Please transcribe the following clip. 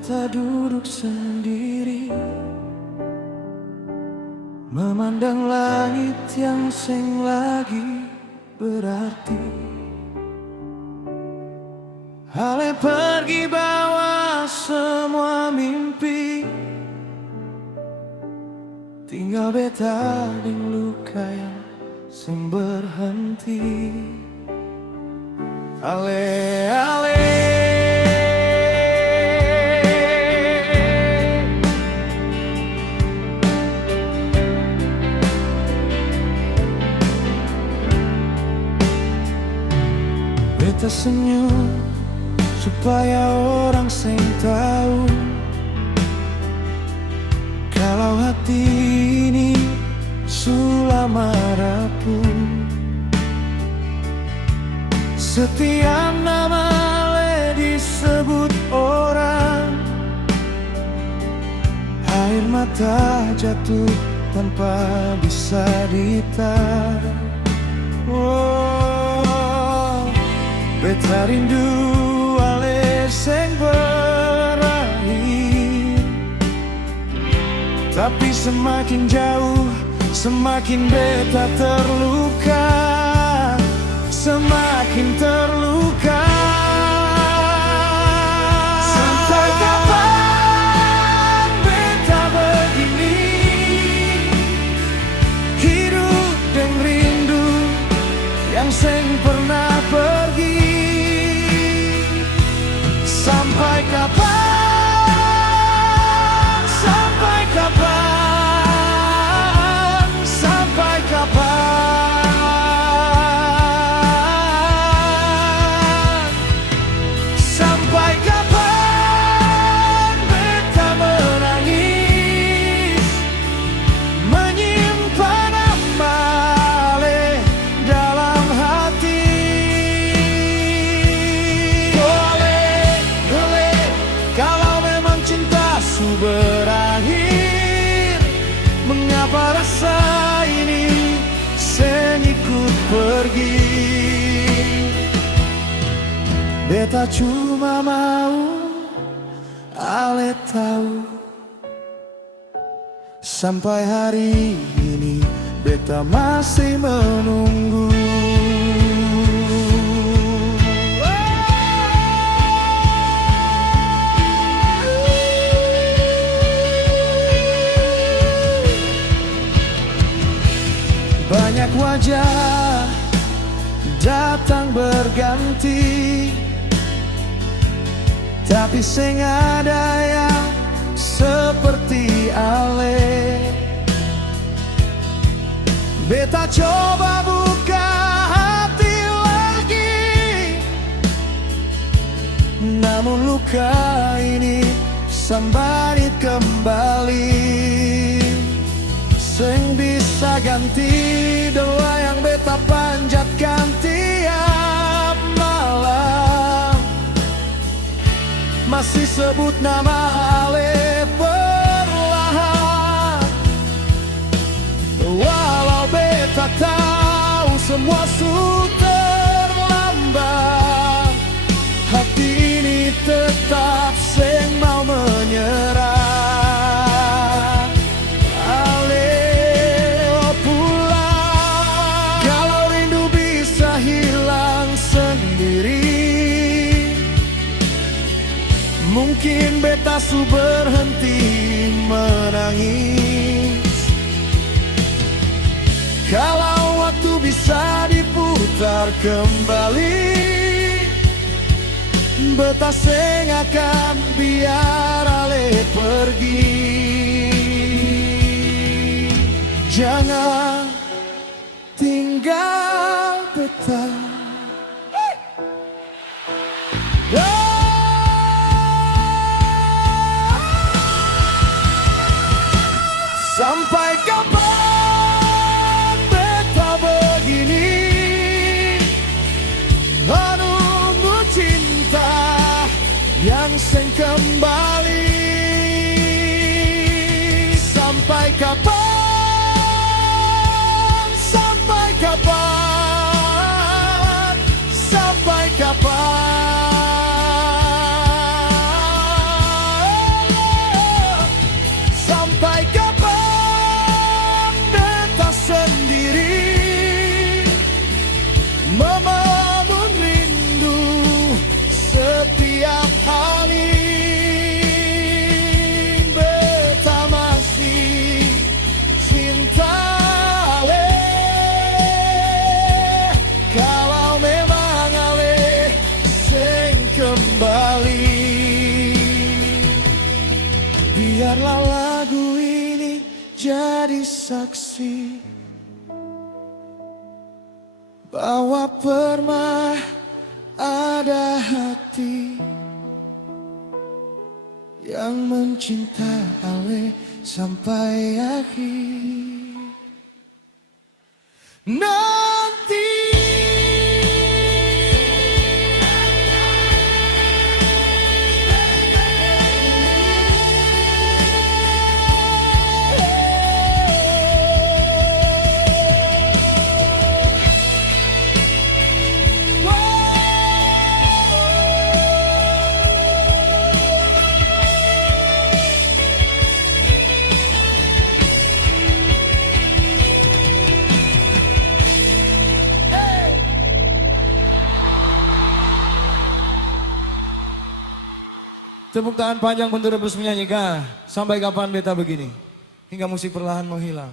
Beta duduk sendiri, memandang langit yang sing lagi berarti. Ale pergi bawa semua mimpi, tinggal beta ding luka yang sing berhenti. Ale, ale, beta senyum supaya orang sing tahu kalau hati ini sulama rapuh. Setiap nama le disebut orang, air mata jatuh tanpa bisa ditahan. Oh, beta rindu ale sing berakhir, tapi semakin jauh semakin beta terluka, semakin terluka. Sampai kapan beta begini, hidup dan rindu yang seng pernah pergi. Sampai kapan, sampai kapan, sampai kapan, sampai kapan beta menangis, menyimpan ambale dalam hati. Boleh, kalau memang cinta su berakhir, mengapa rasa ini seng ikut pergi? Beta cuma mau ale tahu, sampai hari ini beta masih menunggu. Banyak wajah datang berganti, tapi sing ada yang seperti ale. Beta coba buka hati lagi, namun luka ini sampai kembali. Sing bisa ganti doa yang beta panjatkan tiap malam, masih sebut nama ale perlahan. Walau beta tahu semua sudah terlambat, hati ini tetap sing mau menyerah. Mungkin beta su berhenti menangis, kalau waktu bisa diputar kembali, beta seng akan biar ale pergi. Jangan tinggal beta. Sampai kapan beta begini, menunggu cinta yang seng kembali. Sampai kapan, sampai kapan, sampai kapan. Biarlah lagu ini jadi saksi bahwa pernah ada hati yang mencinta Ale sampai akhir nanti. Tepuk tangan panjang untuk Rebus menyanyikan Sampai Kapan Beta Begini hingga musik perlahan menghilang.